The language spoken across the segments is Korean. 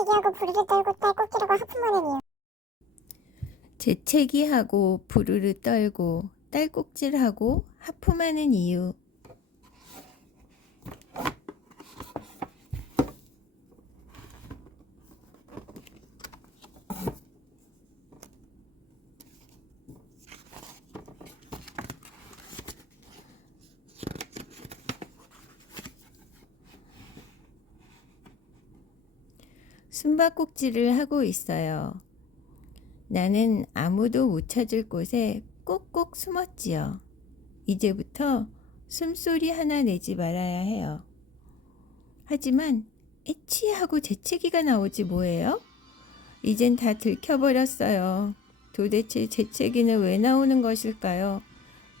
재채기하고 부르르 떨고 딸꾹질하고 하품하는 이유. 재채기하고 부르르 떨고 딸꾹질하고 하품하는 이유. 숨바꼭질을 하고 있어요. 나는 아무도 못 찾을 곳에 꼭꼭 숨었지요. 이제부터 숨소리 하나 내지 말아야 해요. 하지만 에치하고 재채기가 나오지 뭐예요? 이젠 다 들켜버렸어요. 도대체 재채기는 왜 나오는 것일까요?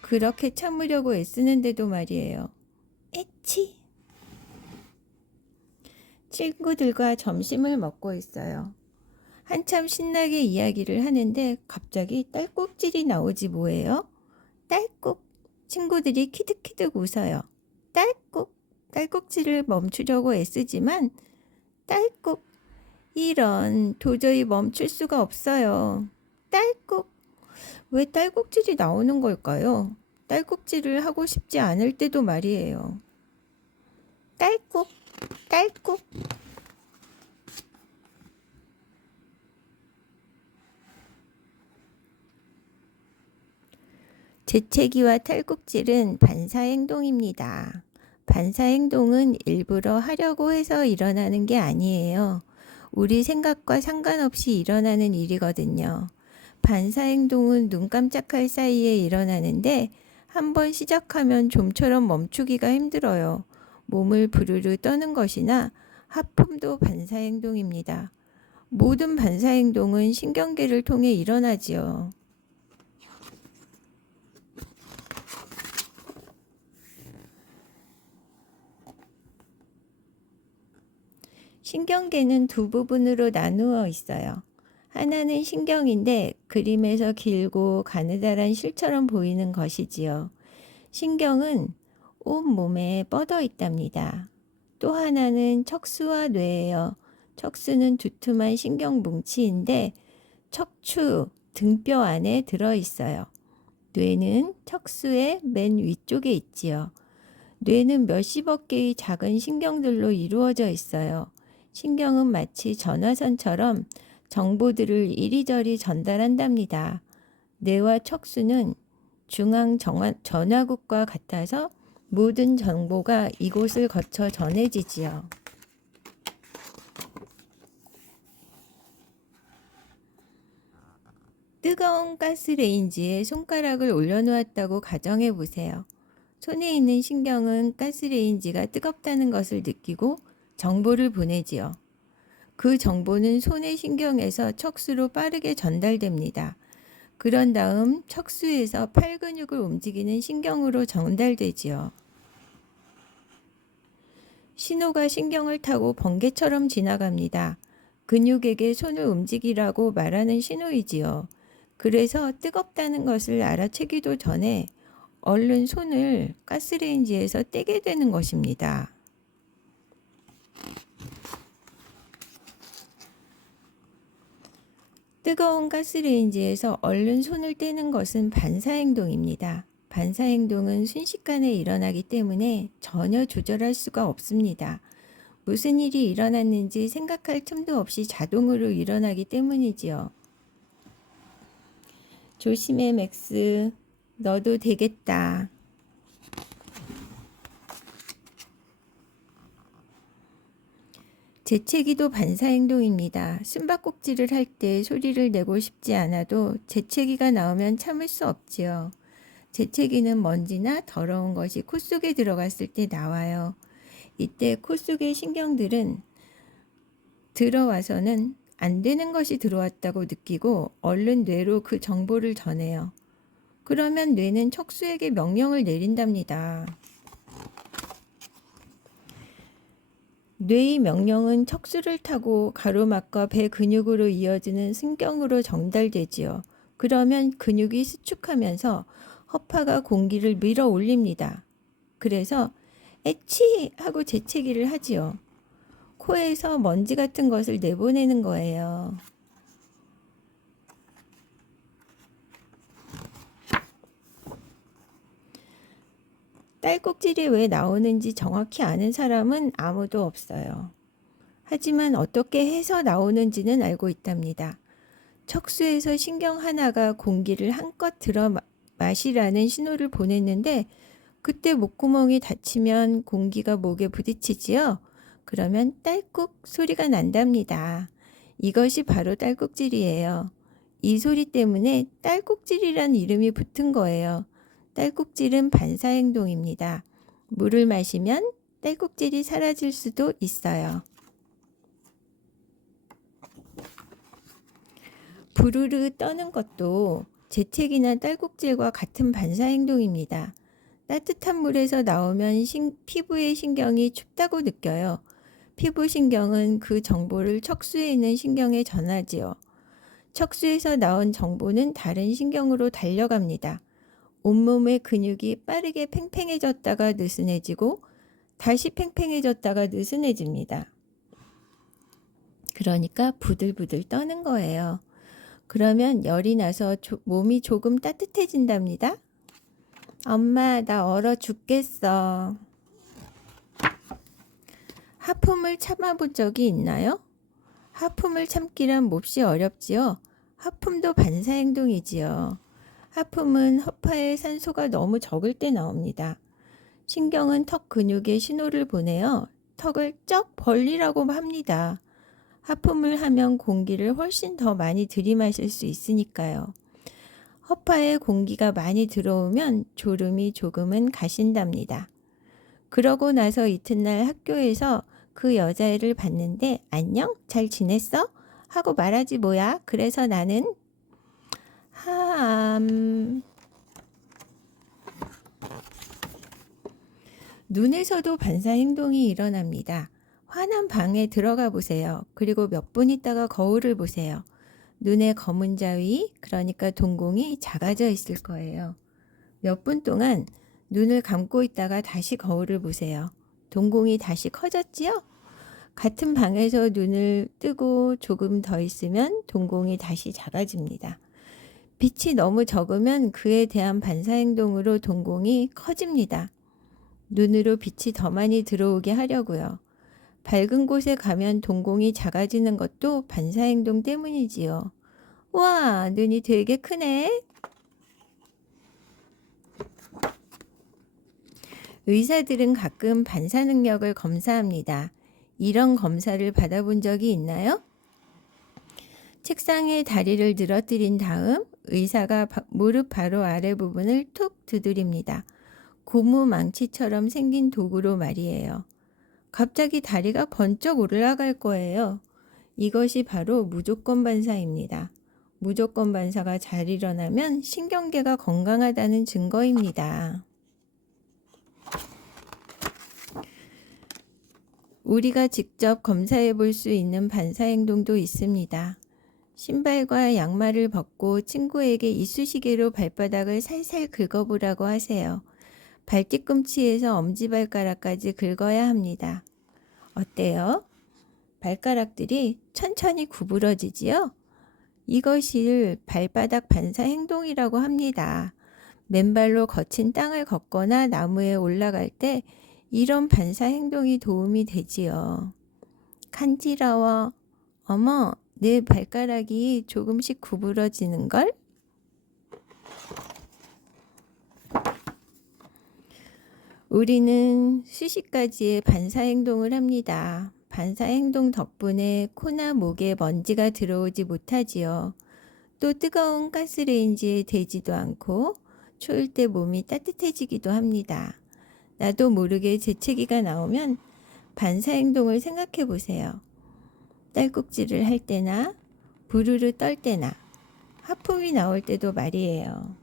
그렇게 참으려고 애쓰는데도 말이에요. 에치! 친구들과 점심을 먹고 있어요. 한참 신나게 이야기를 하는데 갑자기 딸꾹질이 나오지 뭐예요? 딸꾹! 친구들이 키득키득 웃어요. 딸꾹! 딸꾹질을 멈추려고 애쓰지만 딸꾹! 이런, 도저히 멈출 수가 없어요. 딸꾹! 왜 딸꾹질이 나오는 걸까요? 딸꾹질을 하고 싶지 않을 때도 말이에요. 딸꾹! 딸꾹! 재채기와 탈꾹질은 반사행동입니다. 반사행동은 일부러 하려고 해서 일어나는 게 아니에요. 우리 생각과 상관없이 일어나는 일이거든요. 반사행동은 눈 깜짝할 사이에 일어나는데 한번 시작하면 좀처럼 멈추기가 힘들어요. 몸을 부르르 떠는 것이나 하품도 반사행동입니다. 모든 반사행동은 신경계를 통해 일어나지요. 신경계는 두 부분으로 나누어 있어요. 하나는 신경인데 그림에서 길고 가느다란 실처럼 보이는 것이지요. 신경은 온몸에 뻗어 있답니다. 또 하나는 척수와 뇌예요. 척수는 두툼한 신경 뭉치인데 척추, 등뼈 안에 들어 있어요. 뇌는 척수의 맨 위쪽에 있지요. 뇌는 몇십억 개의 작은 신경들로 이루어져 있어요. 신경은 마치 전화선처럼 정보들을 이리저리 전달한답니다. 뇌와 척수는 중앙 전화국과 같아서 모든 정보가 이곳을 거쳐 전해지지요. 뜨거운 가스레인지에 손가락을 올려놓았다고 가정해 보세요. 손에 있는 신경은 가스레인지가 뜨겁다는 것을 느끼고 정보를 보내지요. 그 정보는 손의 신경에서 척수로 빠르게 전달됩니다. 그런 다음 척수에서 팔 근육을 움직이는 신경으로 전달되지요. 신호가 신경을 타고 번개처럼 지나갑니다. 근육에게 손을 움직이라고 말하는 신호이지요. 그래서 뜨겁다는 것을 알아채기도 전에 얼른 손을 가스레인지에서 떼게 되는 것입니다. 뜨거운 가스레인지에서 얼른 손을 떼는 것은 반사행동입니다. 반사행동은 순식간에 일어나기 때문에 전혀 조절할 수가 없습니다. 무슨 일이 일어났는지 생각할 틈도 없이 자동으로 일어나기 때문이지요. 조심해, 맥스. 너도 되겠다. 재채기도 반사행동입니다. 숨바꼭질을 할 때 소리를 내고 싶지 않아도 재채기가 나오면 참을 수 없지요. 재채기는 먼지나 더러운 것이 코 속에 들어갔을 때 나와요. 이때 코 속의 신경들은 들어와서는 안 되는 것이 들어왔다고 느끼고 얼른 뇌로 그 정보를 전해요. 그러면 뇌는 척수에게 명령을 내린답니다. 뇌의 명령은 척수를 타고 가로막과 배 근육으로 이어지는 신경으로 전달되지요. 그러면 근육이 수축하면서 허파가 공기를 밀어 올립니다. 그래서 에치 하고 재채기를 하지요. 코에서 먼지 같은 것을 내보내는 거예요. 딸꾹질이 왜 나오는지 정확히 아는 사람은 아무도 없어요. 하지만 어떻게 해서 나오는지는 알고 있답니다. 척수에서 신경 하나가 공기를 한껏 들어 마시라는 신호를 보냈는데 그때 목구멍이 닫히면 공기가 목에 부딪히지요. 그러면 딸꾹 소리가 난답니다. 이것이 바로 딸꾹질이에요. 이 소리 때문에 딸꾹질이란 이름이 붙은 거예요. 딸꾹질은 반사행동입니다. 물을 마시면 딸꾹질이 사라질 수도 있어요. 부르르 떠는 것도 재채기나 딸꾹질과 같은 반사행동입니다. 따뜻한 물에서 나오면 피부의 신경이 춥다고 느껴요. 피부 신경은 그 정보를 척수에 있는 신경에 전하지요. 척수에서 나온 정보는 다른 신경으로 달려갑니다. 온몸의 근육이 빠르게 팽팽해졌다가 느슨해지고 다시 팽팽해졌다가 느슨해집니다. 그러니까 부들부들 떠는 거예요. 그러면 열이 나서 몸이 조금 따뜻해진답니다. 엄마, 나 얼어 죽겠어. 하품을 참아본 적이 있나요? 하품을 참기란 몹시 어렵지요. 하품도 반사행동이지요. 하품은 허파에 산소가 너무 적을 때 나옵니다. 신경은 턱 근육에 신호를 보내어 턱을 쩍 벌리라고 합니다. 하품을 하면 공기를 훨씬 더 많이 들이마실 수 있으니까요. 허파에 공기가 많이 들어오면 졸음이 조금은 가신답니다. 그러고 나서 이튿날 학교에서 그 여자애를 봤는데 안녕? 잘 지냈어? 하고 말하지 뭐야. 그래서 나는 눈에서도 반사행동이 일어납니다. 환한 방에 들어가 보세요. 그리고 몇 분 있다가 거울을 보세요. 눈에 검은 자위, 그러니까 동공이 작아져 있을 거예요. 몇 분 동안 눈을 감고 있다가 다시 거울을 보세요. 동공이 다시 커졌지요? 같은 방에서 눈을 뜨고 조금 더 있으면 동공이 다시 작아집니다. 빛이 너무 적으면 그에 대한 반사행동으로 동공이 커집니다. 눈으로 빛이 더 많이 들어오게 하려고요. 밝은 곳에 가면 동공이 작아지는 것도 반사행동 때문이지요. 우와, 눈이 되게 크네. 의사들은 가끔 반사 능력을 검사합니다. 이런 검사를 받아본 적이 있나요? 책상에 다리를 늘어뜨린 다음 의사가 무릎 바로 아래 부분을 툭 두드립니다. 고무 망치처럼 생긴 도구로 말이에요. 갑자기 다리가 번쩍 올라갈 거예요. 이것이 바로 무조건 반사입니다. 무조건 반사가 잘 일어나면 신경계가 건강하다는 증거입니다. 우리가 직접 검사해 볼 수 있는 반사행동도 있습니다. 신발과 양말을 벗고 친구에게 이쑤시개로 발바닥을 살살 긁어보라고 하세요. 발뒤꿈치에서 엄지발가락까지 긁어야 합니다. 어때요? 발가락들이 천천히 구부러지지요? 이것을 발바닥 반사 행동이라고 합니다. 맨발로 거친 땅을 걷거나 나무에 올라갈 때 이런 반사 행동이 도움이 되지요. 간지러워. 어머, 내 발가락이 조금씩 구부러지는걸? 우리는 수십 가지의 반사행동을 합니다. 반사행동 덕분에 코나 목에 먼지가 들어오지 못하지요. 또 뜨거운 가스레인지에 대지도 않고 추울 때 몸이 따뜻해지기도 합니다. 나도 모르게 재채기가 나오면 반사행동을 생각해 보세요. 딸꾹질을 할 때나 부르르 떨 때나 하품이 나올 때도 말이에요.